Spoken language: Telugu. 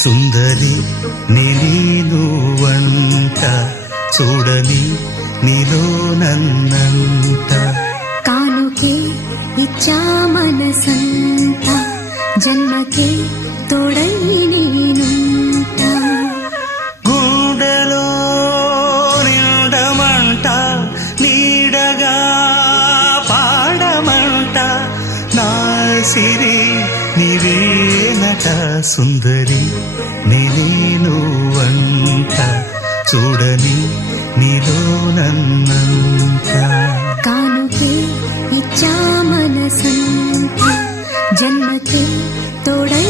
సుందరి నేను వంట చూడని నీలో నన్నంట కానుకే ఇచ్చా మనసంత జన్మకే తోడై నేనుంట గుండెలో నిండమంట నీడగా పాడమంట నా సిరి నీవేనట సుందరి నేను వంట చూడని నీలో నన్నంత కానుకే ఇచ్చా మనసంత జన్మకే తోడై